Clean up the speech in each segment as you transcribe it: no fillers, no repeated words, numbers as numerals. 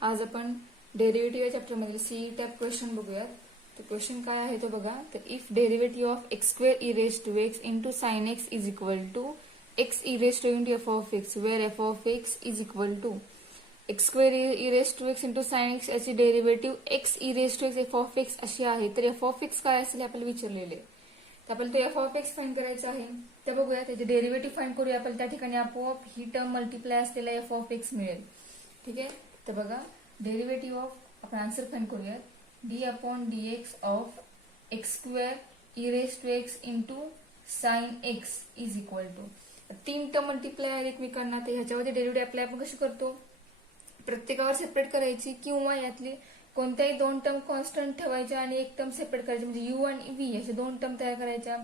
आज आपण डेरिव्हेटिव्ह या चॅप्टरमधील सी टॅप क्वेश्चन बघूयात. तर क्वेश्चन काय आहे तो बघा. तर if derivative of X square E raise to x into sine X is equal to X E raise to into F of X where F of x is equal to X square E raise to x into sine X याची derivative X E raise to X F of X अशी आहे. तर F of x काय असेल आपल्याला विचारलेले. तर आपल्याला तो एफ ऑफ एक्स फाइंड करायचा आहे. तर बघूया त्याचे डेरिव्हेटिव्ह फाइंड करूया. आपल्याला त्या ठिकाणी आपोआप ही टर्म मल्टिप्लाय असलेला एफ ऑफ एक्स मिळेल. ठीक आहे. तर बघा डेरिव्हेटिव्ह ऑफ आपण आन्सर फाइंड करूयात. D upon D x of X square E raise to x into sine X is equal to तीन टर्म मल्टिप्लाय आहेत एकमेकांना. तर ह्याच्यामध्ये डेरिव्हेटिव्ह अप्लाय आपण कशी करतो, प्रत्येकावर सेपरेट करायची किंवा यातली कोणत्याही दोन टर्म कॉन्स्टंट ठेवायच्या आणि एक टर्म सेपरेट करायची, म्हणजे यू आणि व्ही अशा दोन टर्म तयार करायच्या.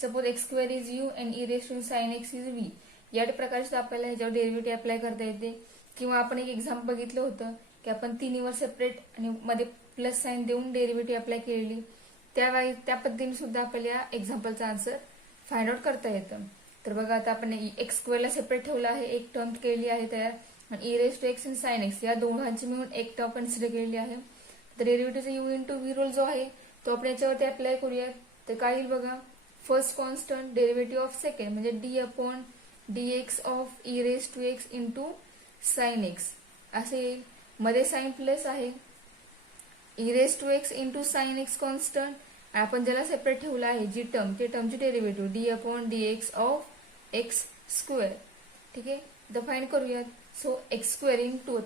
Suppose X square is U and E raise to sine X is V. या प्रकारे आपल्याला ह्याच्यावर डेरिव्हेटिव्ह अप्लाय करता येते. किंवा आपण एक एक्झाम्पल बघितलं होतं की आपण तिन्हीवर सेपरेट आणि मध्ये प्लस साइन देऊन डेरिव्हेटिव्ह अप्लाय केलेली. त्या पद्धतीने सुद्धा आपल्याला या एक्झाम्पलचा आन्सर फाइंड आउट करता येतं. तर बघा आता आपण एक्स स्क्वेअरला सेपरेट ठेवलं आहे, एक टर्म केलेली आहे तयार, आणि ई रेज टू एक्स आणि साइन एक्स या दोघांची मिळून एक टर्म कन्सिडर केलेली आहे. तर डेरिव्हेटिव्हचा यू इंटू व्ही रोल जो आहे तो आपण याच्यावरती अप्लाय करूया. तर काय येईल बघा. First constant derivative of second म्हणजे D upon D x of E raise to x into sine X असे येईल. मध्ये साइन प्लस आहे, E raise to x into sine X constant, आपण ज्याला सेपरेट ठेवला आहे जी टर्म ते टर्मची derivative D upon D x of X square. ठीक आहे. तर फाइंड करूयात. सो एक्स स्क्वेअर इंटू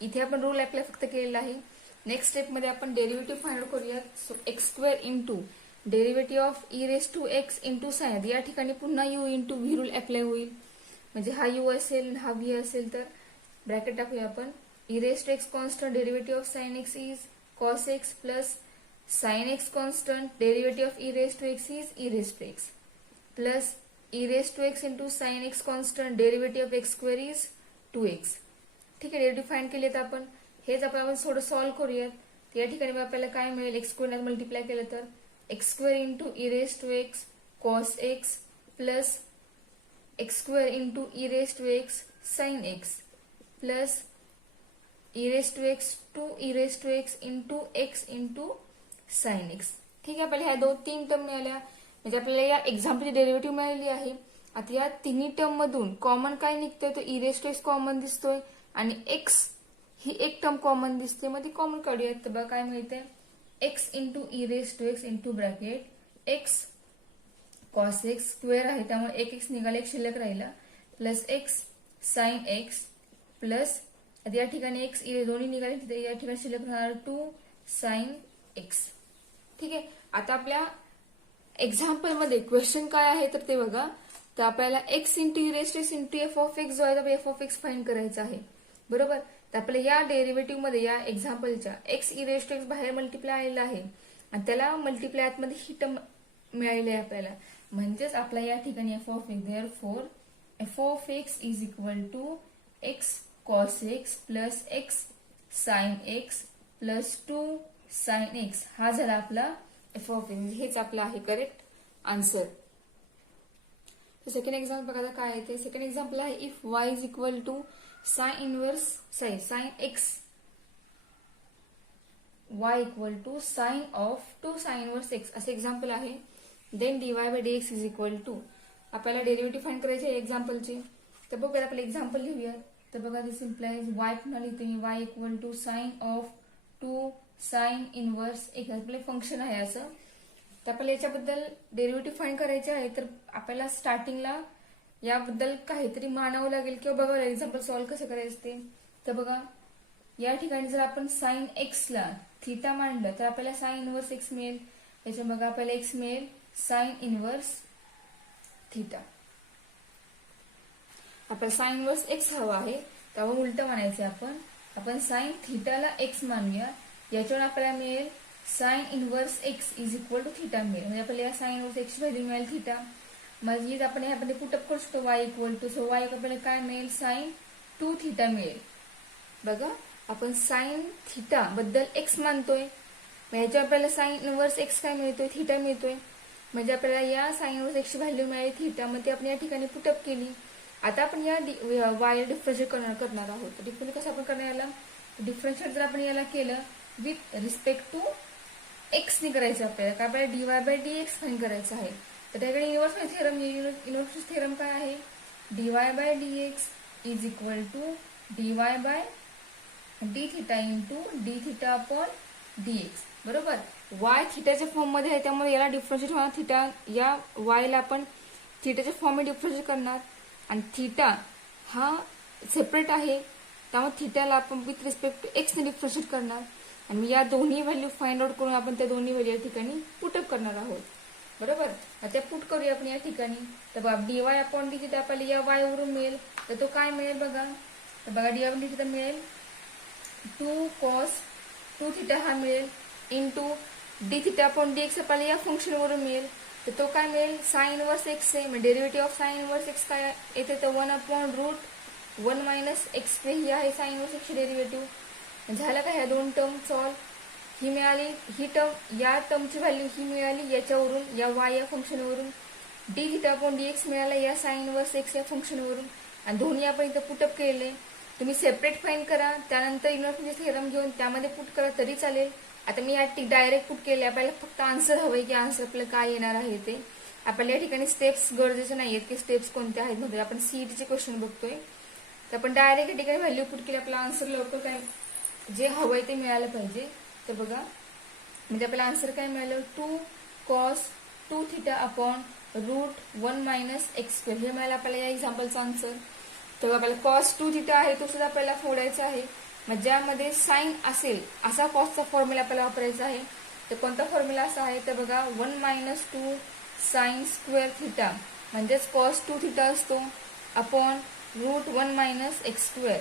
इथे आपण रूल अप्लाय फक्त केलेला आहे. नेक्स्ट स्टेप मध्ये आपण डेरिव्हेटिव्ह फाइंड आउट करूयात. So X square into derivative of E raise to x into sine, या ठिकाणी पुन्हा U into V rule apply होईल. म्हणजे हा यू असेल हा व्ही असेल तर ब्रॅकेट टाकूया आपण. E raise to X constant derivative of sine X is cos X plus sine X constant derivative of E raise to X is E raise to X plus E raise to x into sine X constant derivative of X square is 2x. ठीक आहे. Derivative find केले तर आपण हेच आपण थोडं solve करूयात. या ठिकाणी आपल्याला काय मिळेल, एक्स स्क्वेअर मल्टिप्लाय केलं तर X square into E raise to X cos X plus x square into E raise to X sine X plus E raise to X two E raise to x into X into sine X. ठीक आहे. आपल्याला ह्या तीन term मिळाल्या, म्हणजे आपल्याला या एक्झाम्पलची derivative मिळालेली आहे. आता या तिन्ही टर्म मधून कॉमन काय निघतोय, तो E raise to X common दिसतोय आणि एक्स ही एक टर्म कॉमन दिसते. मग ती कॉमन काढूयात. तर बघा काय मिळते, X into E raise to x into bracket X cos X square आहे त्यामुळे एक एक्स निघाला, एक शिल्लक राहिला, plus X sine X plus या ठिकाणी एक्स दोन्ही निघाले तिथे या ठिकाणी शिल्लक राहणार 2 साइन एक्स. ठीक आहे. आता आपल्या एक्झाम्पल मध्ये क्वेश्चन काय आहे तर ते बघा. तर आपल्याला X into E raise to x into F of X जो आहे तर एफ ऑफ एक्स फाइंड करायचा आहे. बरोबर. तर आपल्याला या डेरिव्हेटिव्ह मध्ये या एक्झाम्पलच्या X E raise to X बाहेर मल्टिप्लाय आलेला आहे आणि त्याला मल्टिप्लाय आतमध्ये ही टर्म मिळालेली आहे आपल्याला. म्हणजेच आपला या ठिकाणी F of x therefore F of x is equal to X cos X plus X sine X plus 2 sine X हा झाला आपला एफ ऑफ एक्स. हेच आपला आहे करेक्ट आन्सर. सेकंड एक्झाम्पल बघा काय आहे ते. सेकंड एक्झाम्पल आहे if Y is equal to sine inverse sine X Y equal to sine of 2 sine inverse X असे एक्झाम्पल आहे. Then D Y by D X is equal to आपल्याला derivative find करायचे आहे एक्झाम्पलचे. तर बघूया आपलं एक्झाम्पल लिहूया. तर बघा दिस इम्प्लाइज वाय पुन्हा लिहितो मी y equal to sine of 2 sine inverse x आपलं फंक्शन आहे असं. तर आपल्याला याच्याबद्दल डेरिव्हेटिव्ह फाइंड करायचे आहे. तर आपल्याला स्टार्टिंगला याबद्दल काहीतरी मानावं लागेल किंवा बघावं लागेल एक्झाम्पल सॉल्व्ह कसं करायचं ते. तर बघा या ठिकाणी जर आपण साइन एक्सला थिटा मांडलं तर आपल्याला साइन इनवर्स एक्स मिळेल. त्याच्या बघा आपल्याला एक्स मिळेल साइन इनवर्स थिटा. आपल्याला साइन इनवर्स एक्स हवा आहे त्यामुळे उलट मानायचं आपण साइन थिटाला एक्स मानूया. याच्यावर आपल्याला मिळेल sine inverse x is equal to theta मिळेल. म्हणजे आपल्याला या साइन इनवर्स एक्स व्हॅल्यू मिळेल थिटा. म्हणजे आपण ह्यामध्ये पुटअप करू शकतो Y equal to. So Y आपल्याला काय मिळेल साइन 2 थिटा मिळेल. बघा आपण साइन थिटा बद्दल एक्स मानतोय, ह्याच्यावर आपल्याला साइन इनवर्स एक्स काय मिळतोय थिटा मिळतोय. म्हणजे आपल्याला या साइन इनवर्स एक्सची व्हॅल्यू मिळाली थिटा. मग ती आपण या ठिकाणी पुटअप केली. आता आपण या वाय डिफरन्शिएट करणार आहोत. डिफरन्शिएट कसं आपण करणार याला डिफरन्शिएट जर आपण याला केलं विथ रिस्पेक्ट टू एक्स ने करायचं आपल्याला, काय आपल्याला dy बाय dx फाईंड करायचं आहे. तर त्याकडे युनिव्हर्सल थेरम, युनिव्हर्सल थेरम काय आहे, dy by dx is equal to dy by d theta into d theta upon dx. बरोबर. y थिटाच्या फॉर्म मध्ये आहे त्यामुळे याला डिफरन्शिएट होणार थिटा, या y ला आपण थिटाच्या फॉर्म मध्ये डिफरन्शिएट करणार आणि थिटा हा सेपरेट आहे त्यामुळे थिटाला आपण विथ रिस्पेक्ट टू एक्स ने डिफरन्शिएट करणार आणि या दोन्ही व्हॅल्यू फाइंड आउट करून आपण त्या दोन्ही व्हॅल्यू या ठिकाणी पुटअप करणार आहोत. बरोबर. त्या पुट करूया आपण या ठिकाणी. तर बघा dy अपॉन डी थिटा आपल्याला या y वरून मिळेल, तर तो काय मिळेल बघा, तर बघा dy अपॉन डी थिटा मिळेल 2 cos 2 थिटा हा मिळेल into d theta upon dx आपल्याला या फंक्शन वरून मिळेल, तर तो काय मिळेल साइन इनवर्स एक्स आहे. म्हणजे derivative of sine inverse x काय येते, तर 1 अपॉन रूट 1 मायनस एक्स ही आहे साइन इनवर्स एक्सची डेरिव्हेटिव्ह. झालं का, ह्या दोन टर्म सॉल्व, ही मिळाली, ही टर्म या टर्मची व्हॅल्यू ही मिळाली याच्यावरून, या y या फंक्शनवरून, डी थिटा अपॉन dx मिळाला या साइन इनवर्स एक्स या फंक्शनवरून आणि दोन्ही आपण इथं पुटअप केले. तुम्ही सेपरेट फाइंड करा, त्यानंतर युनिव्हर्सल थेरम घेऊन त्यामध्ये पुट करा तरी चालेल. आता मी या डायरेक्ट पुट केले, आपल्याला फक्त आन्सर हवंय की आन्सर आपल्याला काय येणार आहे ते. आपल्याला या ठिकाणी स्टेप्स गरजेचे नाहीयेत की स्टेप्स कोणत्या आहेत, म्हणजे आपण सीईटीचे क्वेश्चन बघतोय तर आपण डायरेक्ट या ठिकाणी व्हॅल्यू पुट केली, आपला आन्सर लवकर काय जे हवंय ते मिळालं पाहिजे. तर बघा म्हणजे आपल्याला आन्सर काय मिळालं, 2 cos 2 theta upon root 1 minus x square हे मिळालं आपल्याला या एक्झाम्पलचं आन्सर. तर आपल्याला cos 2 थिटा आहे तो सुद्धा आपल्याला फोडायचा आहे, मग ज्यामध्ये साइन असेल असा कॉसचा फॉर्म्युला आपल्याला वापरायचा आहे. तर कोणता फॉर्म्युला असा आहे, तर बघा 1 मायनस 2 साइन स्क्वेअर थिटा म्हणजेच cos 2 थिटा असतो upon root 1 minus x square.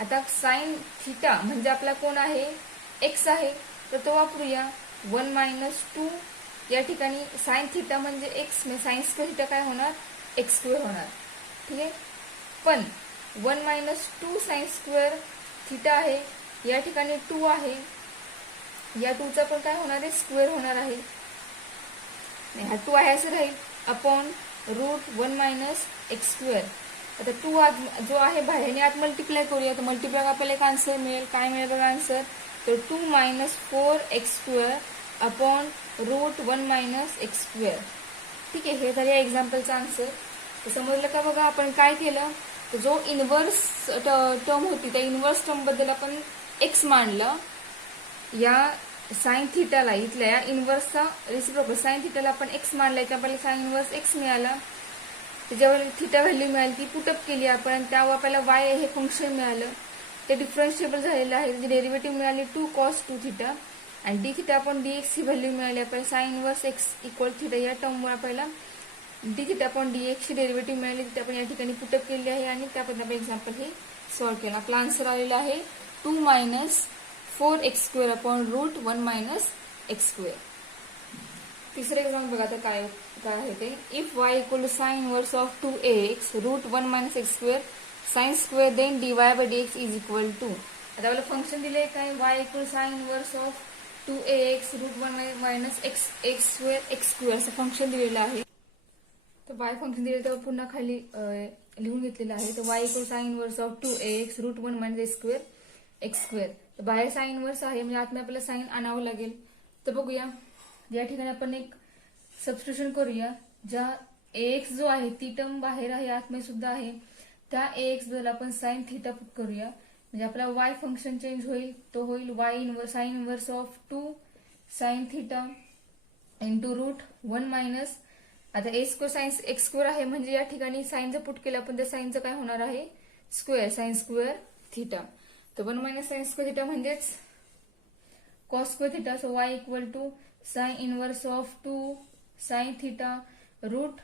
आता साइन थिटा म्हणजे आपला कोण आहे, एक्स आहे, तर तो वापरूया 1 मायनस 2 या ठिकाणी साइन थिटा म्हणजे एक्स, साइन स्क्वेअर थिटा काय होणार, एक्स स्क्वेअर होणार. ठीक आहे. पण 1 मायनस 2 साइन स्क्वेअर थिटा आहे, या ठिकाणी 2 आहे, या 2चा पण काय होणार आहे, स्क्वेअर होणार आहे, हा 2 आहे असं राहील upon root 1 minus x square. आता 2 जो आहे बाहेरने आत मल्टिप्लाय करूया, तर मल्टिप्लाय आपल्याला एक आन्सर मिळेल, काय मिळेल बघा आन्सर, तर 2 minus 4 x square upon root 1 minus x square. ठीक आहे. हे झालं या एक्झाम्पलचं आन्सर. तर समजलं का बघा आपण काय केलं, तर जो इनवर्स टर्म होती त्या इनवर्स टर्म बद्दल आपण एक्स मांडलं, या साइन थिटाला इथल्या या इनवर्सचा रिसिप्रोकल साइन थिटाला आपण एक्स मानलाय, तर आपल्याला साइन इनवर्स एक्स मिळाला, त्याच्यावर थिटा व्हॅल्यू मिळाली ती पुटअप केली आपण, त्यावर आपल्याला वाय हे फंक्शन मिळालं, ते डिफरन्शिएबल झालेलं आहे, त्याची डेरिव्हेटिव्ह मिळाली 2 cos 2 थिटा आणि डी थिटा अपॉन dx ही व्हॅल्यू मिळाली आपल्याला sign inverse x equal theta या टर्ममुळे आपल्याला डी थिटा अपॉन dx ची डेरिव्हेटिव्ह मिळाली, ती आपण या ठिकाणी पुटअप केली आहे आणि त्यापर्यंत आपण एक्झाम्पल हे सॉल्व्ह केलं. आपला आन्सर आलेला आहे 2 minus 4 x square upon root 1 minus x square. तिसरे एक्झाम्पल बघा आता काय आहे ते, if y equal to sine inverse of 2ax root 1 minus x square sine square then dy by dx is equal to. आता आपल्याला फंक्शन दिले काय, y equal sine inverse of 2ax root 1 minus x square असं function दिलेलं आहे. तर y function दिले तर पुन्हा खाली लिहून घेतलेलं आहे. तर y equal sine inverse of 2ax root 1 minus x square. तर बाहेर साइन इनवर्स आहे म्हणजे आतमध्ये आपल्याला साइन आणावं लागेल. तर बघूया या ठिकाणी आपण एक सबस्टिट्यूशन करूया, ज्या ax जो आहे ती टर्म बाहेर आहे आतमध्ये सुद्धा आहे, त्या ax बद्दल आपण साइन थिटा पुट करूया, म्हणजे आपला y फंक्शन चेंज होईल, तो होईल y inverse sine inverse of 2 sine theta into root 1 minus, आता a square sine x square आहे म्हणजे या ठिकाणी साइन जर पुट केलं आपण त्या साइनचं काय होणार आहे, स्क्वेअर साइन स्क्वेअर थिटा. तर 1 मायनस साइन स्क्वेअर थिटा म्हणजेच cos square theta. So y equal to sine inverse of 2 sine theta root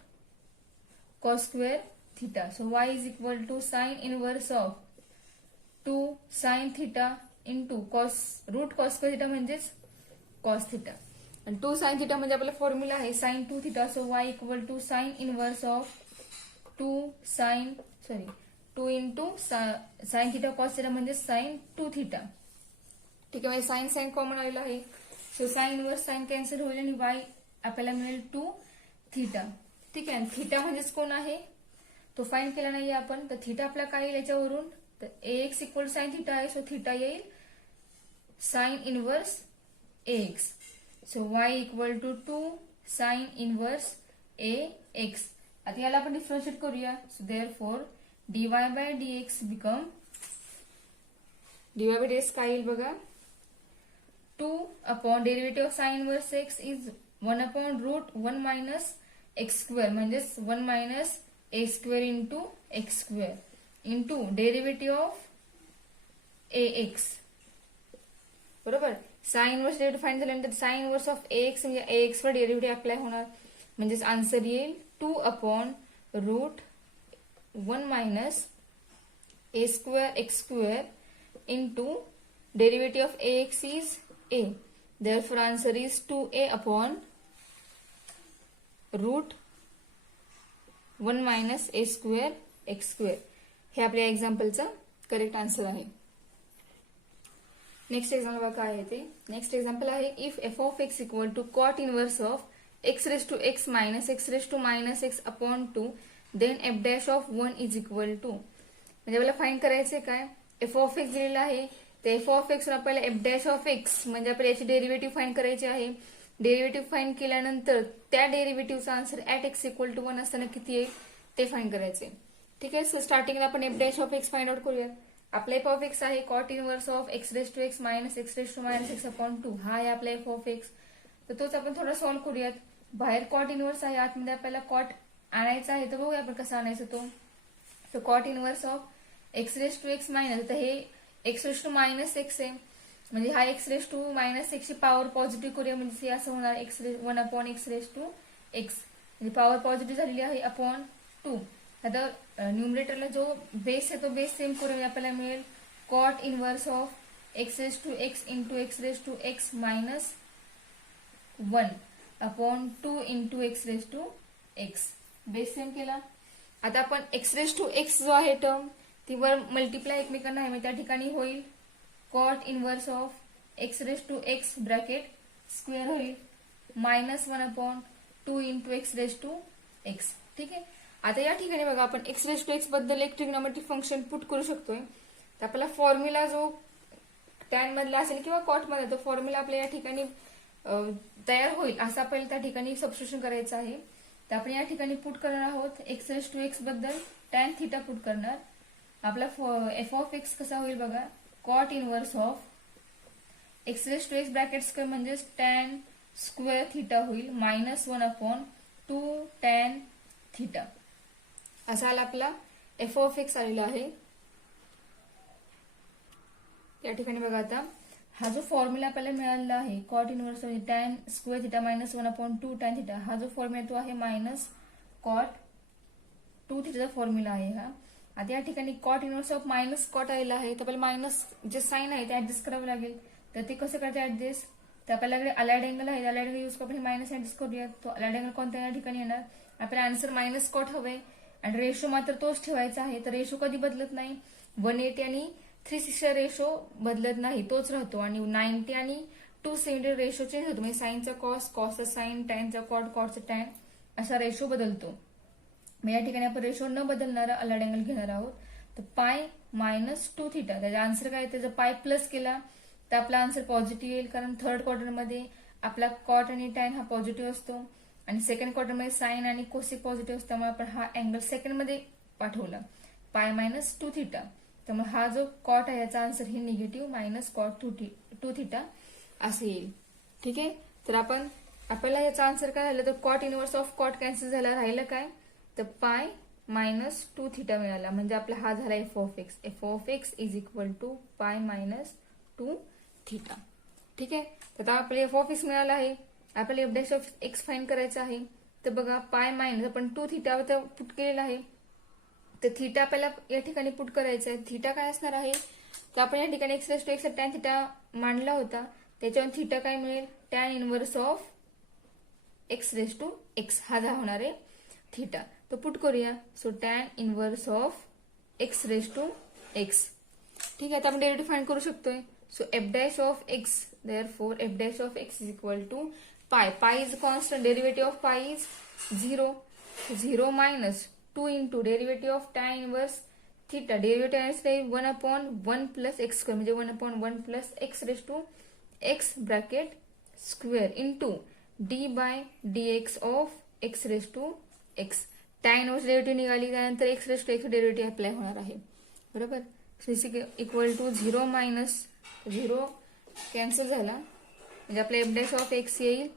cos square theta. So y is equal to sine inverse of 2 sine theta into cos root cos square theta म्हणजेच cos theta आणि 2 sine theta म्हणजे आपला formula आहे sine 2 theta. So y equal to sine inverse of 2 into sine theta cos theta म्हणजे sign 2 theta. ठीक आहे. Sign sign common आलेला आहे. So sine inverse sign cancel होईल आणि y आपल्याला मिळेल 2 थिटा. ठीक आहे. थिटा म्हणजेच कोण आहे तो फाइंड केला नाहीये आपण, तर थिटा आपला काय येईल याच्यावरून, तर ax इक्वल साइन थिटा आहे, सो थिटा येईल sine inverse ax. So y equal to 2 sin inverse ax. आता याला आपण डिफरन्शिएट करूया. So therefore dy by dx become dy by dx काय येईल बघा, 2 upon derivative of sine inverse x is 1 upon root 1 minus x square म्हणजेच 1 minus a square into x square into derivative of ax. बरोबर. Sine inverse derivative find झाल्यानंतर sine inverse of ax म्हणजे ax वर derivative apply होणार म्हणजेच answer येईल 2 upon root 1 minus a square x square into derivative of ax is a. Therefore answer is 2a upon root 1 minus a square x square. हे आपल्या एक्झाम्पलचा correct answer आहे. Next example काय आहे ते, नेक्स्ट एक्झाम्पल आहे if f of x equal to cot inverse of x raise to x minus x upon 2 then f dash of 1 is equal to. म्हणजे आपल्याला फाइंड करायचे काय, एफ ऑफ एक्स दिलेला आहे ते एफ ऑफ एक्स आपल्याला F dash of x म्हणजे आपल्याला याची डेरिव्हेटिव्ह फाइंड करायची आहे. डेरिव्हेटिव्ह फाइंड केल्यानंतर त्या डेरिव्हेटिव्हचा answer at x equal to 1 असताना किती येईल ते फाइंड करायचे. ठीक आहे. सो स्टार्टिंगला आपण f dash of x find out करूया. आपला एफ ऑफ एक्स आहे cot inverse of x raise to x minus x upon 2. हा आहे आपला एफ ऑफ एक्स. तर तोच आपण थोडा सॉल्व्ह करूयात. बाहेर कॉट इनवर्स आहे, आतमध्ये आपल्याला कॉट आणायचा आहे, तर बघूया आपण कसा आणायचा तो. So cot inverse of x raise to x minus, तर हे x raise to minus x आहे म्हणजे हा x raise to minus x ची पॉवर पॉझिटिव्ह करूया म्हणजे असं होणार x 1 upon x raise to x म्हणजे पॉवर पॉझिटिव्ह झालेली आहे अपॉन 2. आता न्यूमरेटरला जो बेस आहे तो बेस सेम करूया. आपल्याला मिळेल cot inverse of x raise to x into x raise to x minus 1 upon 2 into x raise to x. Base same केला. आता आपण एक्स रेस टू एक्स जो आहे टर्म ती वर मल्टिप्लाय एकमेकांना आहे त्या ठिकाणी होईल cot inverse of x raise to x bracket square होईल minus 1 upon 2 into x raise to x. ठीक आहे. आता या ठिकाणी बघा आपण एक्स रेस टू एक्स बद्दल एक ट्रिग्नोमेट्रिक फंक्शन पुट करू शकतोय. तर आपल्याला फॉर्म्युला जो टॅन मधला असेल किंवा कॉट मध्ये तो फॉर्म्युला आपल्या या ठिकाणी तयार होईल असं आपल्याला त्या ठिकाणी सबस्टिट्यूशन करायचं आहे. तर आपण या ठिकाणी पुट करणार आहोत एक्स रेस टू एक्स बद्दल टॅन थिटा पुट करणार. आपला एफ ऑफ एक्स कसा होईल बघा, cot inverse of x raise to x bracket square म्हणजे टॅन स्क्वेअर थिटा होईल मायनस 1 अपॉन 2 टॅन थिटा. असा आला आपला एफ ऑफ एक्स आलेला आहे. या ठिकाणी बघा आता हा जो फॉर्म्युला आपल्याला मिळालेला आहे cot inverse of tan square theta minus 1 upon 2 tan theta, हा जो फॉर्म्युला तो आहे मायनस कॉट 2 थिटाचा फॉर्म्युला आहे हा. आता या ठिकाणी cot inverse of minus cot आलेला आहे तर आपल्याला मायनस जे साइन आहे ते ऍडजस्ट करावं लागेल. तर ते कसं करायचं ऍडजस्ट, तर आपल्याकडे अलाइड अँगल आहे, अलाइड अँगल यूज करून मायनस ऍडजस्ट करूया. तो अलाइड अँगल कोणत्या या ठिकाणी येणार, आपल्याला आन्सर मायनस कॉट हवंय आणि रेशो मात्र तोच ठेवायचा आहे. तर रेशो कधी बदलत नाही, 180 आणि 360 रेशो बदलत नाही, तोच राहतो. आणि 90 आणि 270 रेशो चेंज होतो म्हणजे साईनचा कॉस, कॉसचा साईन, टॅनचा कॉट, कॉटचा टॅन असा रेशो बदलतो. मग या ठिकाणी आपण रेशो न बदलणारा अलाइड अँगल घेणार आहोत. तर पाय मायनस 2 थिटा, त्याचा आन्सर काय, त्याचा पाय प्लस केला तर आपला आन्सर पॉझिटिव्ह येईल कारण थर्ड क्वार्टर मध्ये आपला कॉट आणि टॅन हा पॉझिटिव्ह असतो आणि सेकंड क्वार्टर मध्ये साइन आणि कोसेक पॉझिटिव्ह असतो. त्यामुळे आपण हा अँगल सेकंड मध्ये पाठवला पाय मायनस 2 थिटा. त्यामुळे हा जो कॉट आहे याचा आन्सर ही निगेटिव्ह मायनस कॉट 2 थिटा असे येईल. ठीक आहे. तर आपल्याला याचा आन्सर काय झालं तर cot inverse of cot cancel झाला, राहिलं काय तर पाय मायनस 2 थिटा मिळाला म्हणजे आपला हा झाला f of x. F of x is equal to pi minus 2 theta. ठीक आहे. तर आता आपल्याला एफ ऑफ एक्स मिळाला आहे, आपल्याला F dash of x find करायचं आहे. तर बघा पाय मायनस आपण 2 थिटा पुट केलेला आहे तर थिटा आपल्याला या ठिकाणी पुट करायचं आहे. थिटा काय असणार आहे तर आपण या ठिकाणी x raise to x tan theta मांडला होता त्याच्यावर थिटा काय मिळेल tan inverse of x raise to x हा होणार आहे थिटा. तो पुट करूया. So tan inverse of x raise to x. ठीक आहे. आता आपण डेरिव्हेटिव्ह फाइंड करू शकतोय. So f dash of x, therefore f dash of x is equal to pi. Pi is constant, derivative of pi is 0. 0 minus 2 into derivative of tan inverse theta derivative आहे 1/1 plus x square म्हणजे 1/1 plus x raise to x bracket square into d by D x of x raise to x. Tan inverse derivative निघाली त्यानंतर x raise to x derivative apply होणार आहे. बरोबर. So is equal to 0 minus 0 cancel झाला म्हणजे आपला f dash of x येईल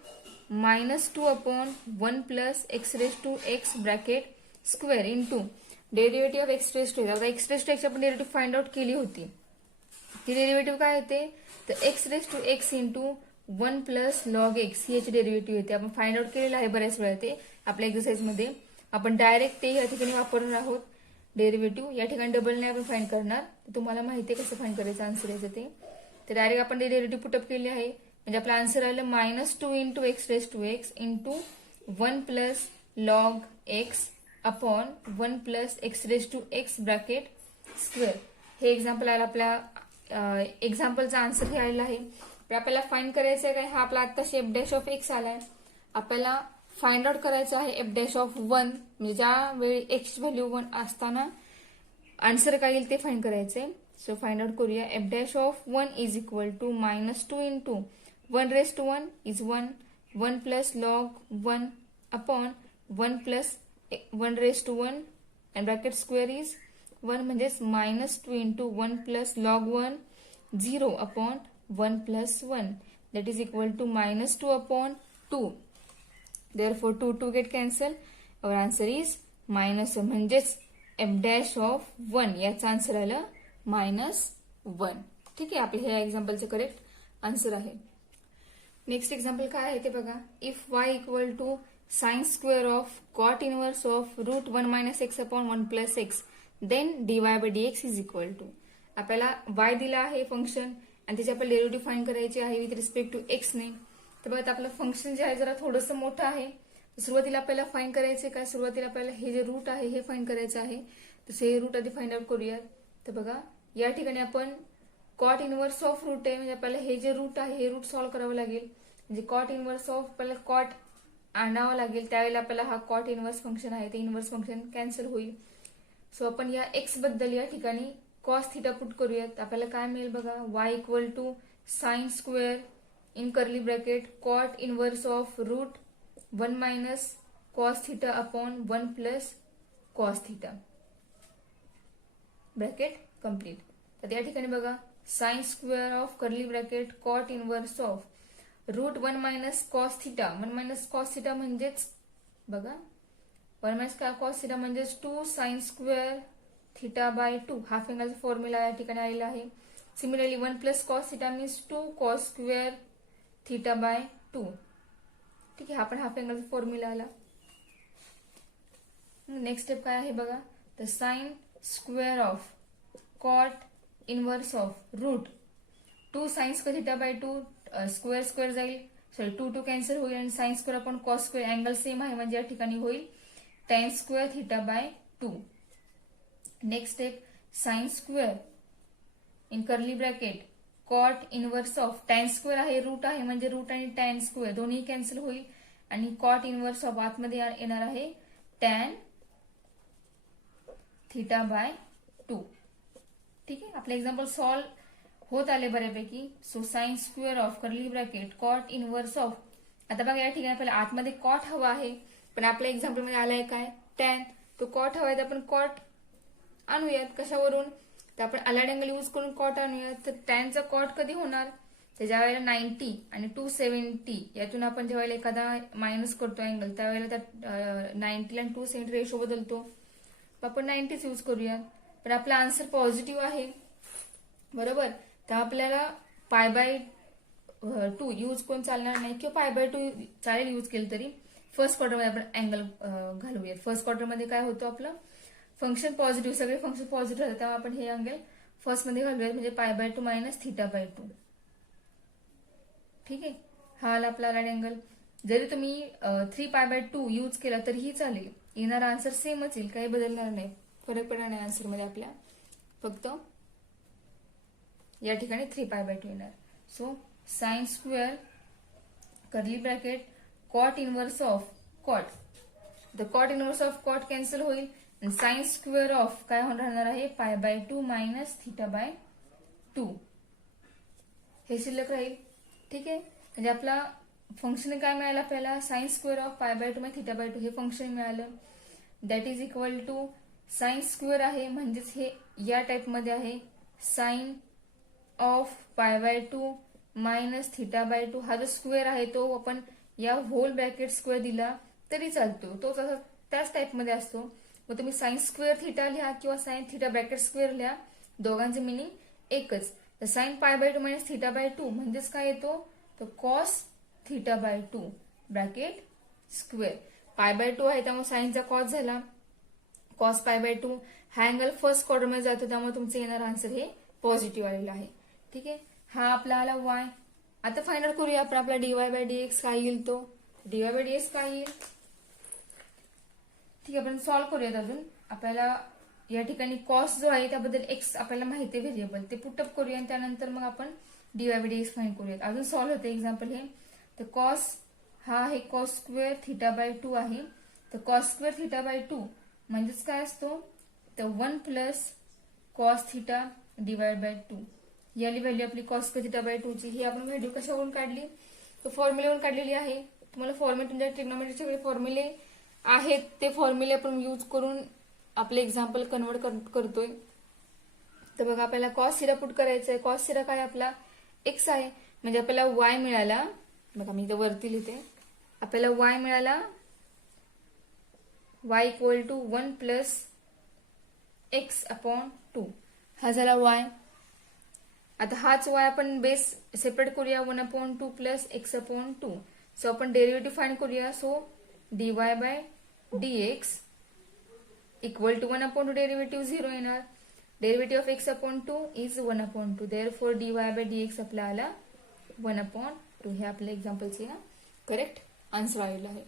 -2/1 plus x raise to x bracket square into derivative of x raise to x. आता एक्स रेस टू एक्स आपण derivative find out केली होती. ती derivative काय येते तर x raise to x into 1 plus log x ही याची डेरिव्हेटिव्ह येते. आपण फाइंड आउट केलेलं आहे बऱ्याच वेळा ते आपल्या एक्सरसाइजमध्ये. आपण डायरेक्ट ते या ठिकाणी वापरणार आहोत डेरिव्हेटिव्ह. या ठिकाणी डबल नाही आपण फाइंड करणार. तुम्हाला माहिती आहे कसं फाइंड करायचं आन्सर याचं ते. तर डायरेक्ट आपण डेरिव्हेटिव्ह पुटअप केली आहे म्हणजे आपला आन्सर आलं -2 into x raise to x into 1 plus log x upon 1 plus x raise to x bracket square. हे एक्झाम्पल आलं आपल्या एक्झाम्पलचा आन्सर हे आलेला आहे. तर आपल्याला फाइंड करायचं आहे काय हा आपला आत्ताशी एफ डॅश ऑफ एक्स आलाय. आपल्याला फाइंड आउट करायचं आहे एफ डॅश ऑफ 1 म्हणजे ज्या वेळी एक्स व्हॅल्यू 1 असताना आन्सर काय येईल ते फाइंड करायचंय. सो फाइंड आउट करूया. F dash of 1 is equal to -2 into 1 raise to 1 is 1 plus log 1 upon 1 plus 1 raise to 1 and bracket square is 1 म्हणजेच -2 into 1 plus log 1 0 upon 1 plus 1 that is equal to -2/2. Therefore 2 get cancel. Our answer is -1 म्हणजेच f dash of 1 याचा answer आलं -1. ठीक आहे. आपल्या ह्या एक्झाम्पलचं correct answer आहे. नेक्स्ट एक्झाम्पल काय आहे ते बघा. If y equal to sine square of cot inverse of √1 - x upon 1 plus x then dy by dx is equal to. आपल्याला y दिला आहे फंक्शन आणि त्याची आपल्याला डेरिव्हेटिव्ह फाइंड करायची आहे विथ रिस्पेक्ट टू एक्स ने. तर बघा आपलं फंक्शन जे आहे जरा थोडंसं मोठं आहे. सुरुवातीला आपल्याला फाइंड करायचे काय सुरुवातीला आपल्याला हे जे रूट आहे हे फाइंड करायचं आहे. तसे हे रूट आधी फाइंड आउट करूयात. तर बघा या ठिकाणी आपण कॉट इनवर्स ऑफ रूट आहे म्हणजे आपल्याला हे जे रूट आहे हे रूट सॉल्व्ह करावं लागेल. म्हणजे कॉट इनवर्स ऑफ आपल्याला कॉट आणावं लागेल त्यावेळेला आपल्याला हा कॉट इनवर्स फंक्शन आहे ते इनवर्स फंक्शन कॅन्सल होईल. सो आपण या एक्स बद्दल या ठिकाणी कॉस थिटा पुट करूयात. आपल्याला काय मिळेल बघा. y equal to sine square in curly bracket cot inverse of √1 minus cos theta upon 1 plus cos theta bracket complete. तर या ठिकाणी बघा sine square of curly bracket cot inverse of √1 minus cos theta 1 minus cos theta म्हणजेच बघा 1 minus cos theta म्हणजेच 2 sine square theta by 2 half अँगलचा formula या ठिकाणी आलेला आहे. Similarly 1 plus cos theta means 2 cos square theta by 2. ठीक आहे. हा पण हाफ अँगलचा फॉर्म्युला आला. नेक्स्ट स्टेप काय आहे बघा. तर sine square of cot inverse of √2 sine square theta by 2 square square जाईल सॉरी 2 कॅन्सल होईल आणि साइन स्क्वेअर आपण कॉस स्क्वेअर अँगल सेम आहे म्हणजे या ठिकाणी होईल tan square theta by 2. Next step sine square in curly bracket cot inverse of tan square आहे रूट आहे म्हणजे रूट आणि टॅन स्क्वेअर दोन्ही कॅन्सल होईल आणि कॉट इनवर्स ऑफ आतमध्ये येणार आहे टॅन थिटा बाय 2. ठीक आहे. आपले एक्झाम्पल सॉल्व्ह होत आले बऱ्यापैकी. So sine square of curly bracket cot inverse of आता बघा या ठिकाणी आपल्याला आतमध्ये कॉट हवा आहे पण आपल्या एक्झाम्पल मध्ये आलाय काय टॅन. तो कॉट हवा आहे तर आपण कॉट आणूयात. कशावरून तर आपण अलाइड अँगल यूज करून कॉट आणूयात. तर टॅनचा कॉट कधी होणार तर ज्या वेळेला 90 आणि 270 यातून आपण ज्या वेळेला एखादा मायनस करतो अँगल त्यावेळेला त्या 90 आणि 270 रेशो बदलतो. आपण 90 यूज करूया. पण आपला आन्सर पॉझिटिव्ह आहे बरोबर. तर आपल्याला π/2 यूज करून चालणार नाही किंवा π/2 चालेल यूज केलं तरी. फर्स्ट क्वार्टरमध्ये आपण अँगल घालूयात. फर्स्ट क्वार्टरमध्ये काय होतं आपलं फंक्शन पॉझिटिव्ह सगळे फंक्शन पॉझिटिव्ह राहतात तेव्हा आपण हे अँगल फर्स्ट मध्ये घालूयात म्हणजे π/2 मायनस θ/2. ठीक आहे. हा आला आपला अलाइड अँगल. जरी तुम्ही 3π/2 यूज केला तरीही चालेल येणारा आन्सर सेमच येईल काही बदलणार नाही फरक पडणार नाही आन्सर मध्ये आपल्या फक्त या ठिकाणी 3π/2 येणार. So sine square curly bracket cot inverse of cot the cot inverse of cot cancel होईल साइन स्क्वेअर ऑफ काय राहणार आहे पाय बाय 2 मायनस थिटा बाय 2 हे शिल्लक राहील. ठीक आहे, म्हणजे आपला फंक्शन काय मिळालं आपल्याला sine square of pi by 2 minus theta by 2 हे फंक्शन मिळालं. That is equal to sine square आहे म्हणजेच हे या टाइपमध्ये आहे sine of pi by 2 minus theta by 2. हा जो स्क्वेअर आहे तो आपण या होल ब्रॅकेट स्क्वेअर दिला तरी चालतो, तो तसा त्याच टाइपमध्ये असतो. मग तुम्ही साइन स्क्वेअर थिटा लिहा किंवा साइन थिटा ब्रॅकेट स्क्वेअर लिहा, दोघांचे मिनिंग एकच. तर sign pi by 2 minus theta by 2 म्हणजेच काय येतो तर cos theta by 2 bracket square. पाय बाय 2 आहे त्यामुळे साइनचा कॉस झाला, कॉस पाय बाय 2. हा अँगल फर्स्ट क्वाड्रंट मध्ये जातो त्यामुळे तुमचं येणार आन्सर हे पॉझिटिव्ह आलेलं आहे. ठीक आहे, हा आपला आला वाय. आता फाइंड आउट करूया आपण आपला डीवाय बाय डीएक्स काय येईल तो. डीवाय बाय डीएक्स काय येईल. ठीक आहे, आपण सॉल्व्ह करूयात. अजून आपल्याला या ठिकाणी कॉस जो आहे त्याबद्दल एक्स आपल्याला माहिती आहे व्हेरिएबल, ते पुटअप करूया आणि त्यानंतर मग आपण डीवाय बाय डीएक्स फाइंड करूयात. अजून सॉल्व्ह होते एक्झाम्पल हे. तर कॉस हा आहे कॉस स्क्वेअर थिटा बाय 2 आहे. तर कॉस स्क्वेअर थिटा बाय 2 म्हणजेच काय असतो तर 1 plus cos theta divide by 2. याली व्हॅल्यू आपली कॉस थिटा बाय 2 ची. ही आपण व्हॅल्यू कशावरून काढली तर फॉर्म्युल्यावरून काढलेली आहे. तुम्हाला फॉर्म्युला तुमच्या ट्रिग्नोमेट्रीचे सगळे फॉर्म्युले आहेत ते फॉर्म्युले आपण यूज करून आपले एक्झाम्पल कन्वर्ट करतोय. तर बघा आपल्याला कॉस थिटा पुट करायचं आहे. कॉस थिटा काय आपला एक्स आहे म्हणजे आपल्याला वाय मिळाला. बघा मी इथं वरती लिहिते. आपल्याला वाय मिळाला y equal to 1 plus x upon 2. हा झाला वाय. आता हाच वाय आपण बेस सेपरेट करूया 1 upon 2 plus x upon 2. So आपण डेरिव्हेटिव्ह फाइंड करूया. So dy by dx equal to 1 upon 2 derivative 0 येणार. Derivative of x upon 2 is 1 upon 2. Therefore dy by dx आपला आला 1 अपॉन 2. हे आपल्या एक्झाम्पलचे करेक्ट आन्सर आलेलं आहे.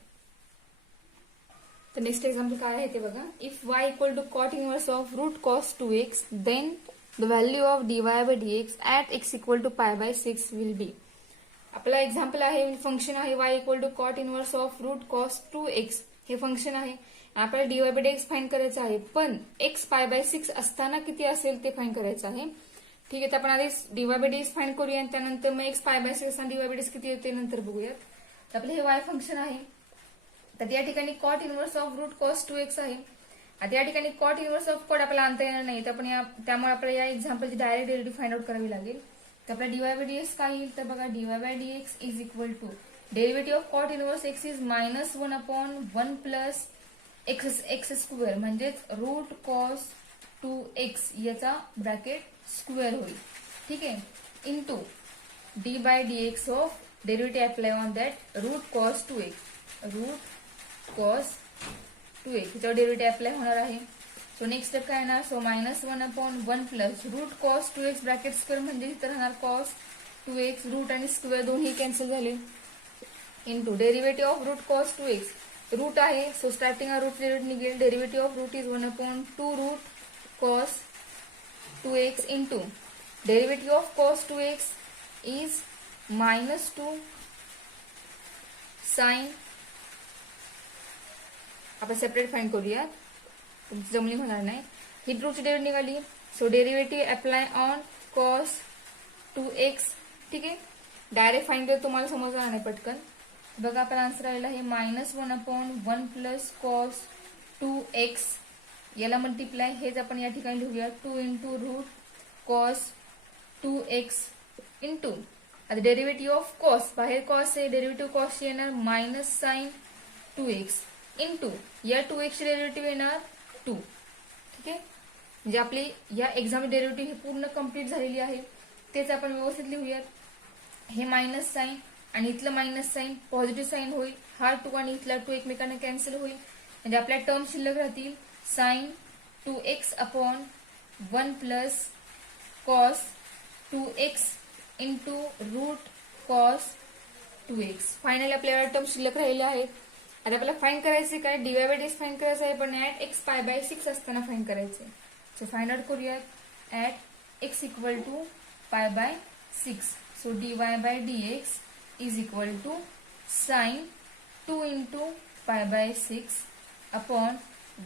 तर नेक्स्ट एक्झाम्पल काय आहे ते बघा. If y equal to cot inverse of root cos 2x then the value of dy by dx at x equal to pi by 6 will be. आपला एक्झाम्पल आहे फंक्शन आहे y equal to cot inverse of root cos 2x हे function आहे. आपल्याला dy by dx find करायचं आहे पण x पाय बाय 6 असताना किती असेल ते फाइंड करायचं आहे. ठीक आहे, तर आपण आधी डीवाय बाय डीएक्स फाइंड करूया आणि त्यानंतर मग एक्स पाय बाय 6 असताना डीवाय बाय डीएक्स किती येते नंतर बघूयात. तर आपलं हे वाय फंक्शन आहे. तर या ठिकाणी cot inverse of root cos 2x आहे. आता या ठिकाणी कॉट इनवर्स ऑफ कॉट आपल्याला आणता येणार नाही तर आपण त्यामुळे आपल्याला या एक्झाम्पलची डायरेक्ट डेरिव्हेटिव्ह फाइंड आउट करावी लागेल. तर आपला डीवाय बाय डीएक्स काय येईल तर बघा dy by dx is equal to derivative of cot inverse x is minus 1 upon 1 plus x square म्हणजेच रूट कॉस 2x याचा ब्रॅकेट स्क्वेअर होईल. ठीक आहे, into d by dx of derivative apply on that root cos 2x. Root cos 2x याच्यावर derivative apply होणार आहे. So next step काय येणार. So minus 1 upon 1 plus root cos 2x bracket square म्हणजे इथं राहणार कॉस 2x. रूट आणि square दोन्ही कॅन्सल झाले. Into derivative of root cos 2x. Root आहे सो स्टार्टिंग रूट निघेल. Derivative of root is 1 upon 2 root cos 2x into derivative of cos 2x is minus 2 sine. आपण separate find करूया जमली होणार नाही. ही रूटची डेरिव्हेटिव्ह निघाली. So derivative apply on cos 2x. ठीक आहे, डायरेक्ट फाइंड केलं तुम्हाला समजणार नाही पटकन. बघा आपला आन्सर आलेला आहे minus 1 upon 1 plus cos 2x याला मल्टिप्लाय हेच आपण या ठिकाणी लिहूया 2 into root cos 2x into आता डेरिव्हेटिव्ह ऑफ कॉस बाहेर कॉस आहे डेरिव्हेटिव्ह कॉस येणार मायनस साइन 2x इंटू या 2x ची डेरिव्हेटिव्ह येणार 2. ठीक आहे, म्हणजे आपली या एक्झाम डेरिव्हेटिव्ह ही पूर्ण कंप्लीट झालेली आहे. तेच आपण व्यवस्थित लिहूयात. हे मायनस साइन आणि इथलं मायनस साइन पॉझिटिव्ह साइन होईल. हा 2 आणि इथला 2 एकमेकांना कॅन्सल होईल म्हणजे आपल्या टर्म शिल्लक राहतील sine 2x upon 1 plus cos 2x into root cos 2x. Finally आपल्याला टर्म शिल्लक राहिले आहेत. आता आपल्याला फाइंड करायचे काय डीवाय बाय डीएक्स फाइंड करायचं आहे पण ऍट एक्स पाय बाय 6 असताना फाइंड करायचे. सो फाइंड आउट करूयात at x equal to pi by 6. So dy by dx is equal to sine 2 into pi by 6 upon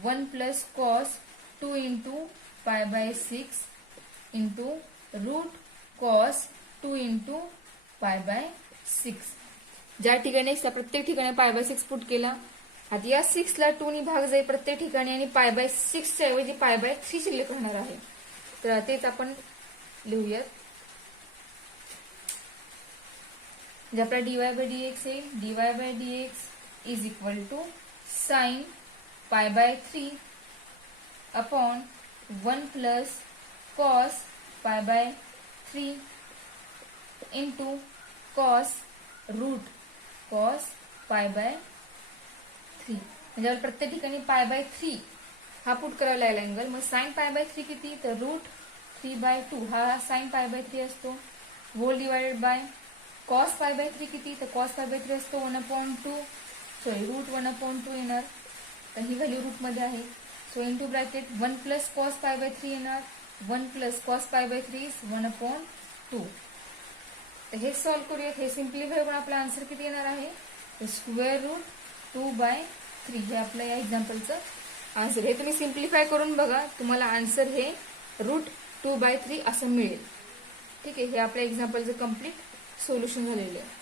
1 plus cos 2 into pi by 6 into root cos 2 into pi by 6. ज्या ठिकाणी त्या प्रत्येक ठिकाणी पाय by 6 put केला. आता या 6 ला 2 नी भाग जाईल प्रत्येक ठिकाणी आणि पाय बाय 6 च्या ऐवजी पाय बाय 3 शिल्लक राहणार आहे. तर तेच आपण लिहूयात. जे आपला डीवाय बाय डीएक्स आहे, dy by dx is equal to sine pi by 3 upon 1 plus cos pi by 3 into cos root cos pi by 3. म्हणजे प्रत्येक ठिकाणी पाय बाय 3 हा पुट करावा लागला अँगल. मग साइन पाय बाय 3 किती, तर रूट 3/2 हा साइन पाय बाय 3 असतो. Whole divided by cos pi by 3 किती, तर कॉस पाय बाय 3 असतो 1/2 सॉरी रूट 1/2 येणार. तर ही व्हॅल्यू रूट मध्ये आहे. So into bracket 1 plus cos pi by 3 येणार. 1 plus cos pi by 3 is 1/2. तर हे सॉल्व्ह करूयात. हे सिम्प्लिफाय करून आपला आन्सर किती येणार आहे, स्क्वेअर रूट 2/3. हे आपलं या एक्झाम्पलचं आन्सर. हे तुम्ही सिम्प्लिफाय करून बघा, तुम्हाला आन्सर हे रूट 2/3 असं मिळेल. ठीक आहे. हे आपल्या एक्झाम्पलचं कम्प्लीट सोल्युशन झालेलं आहे.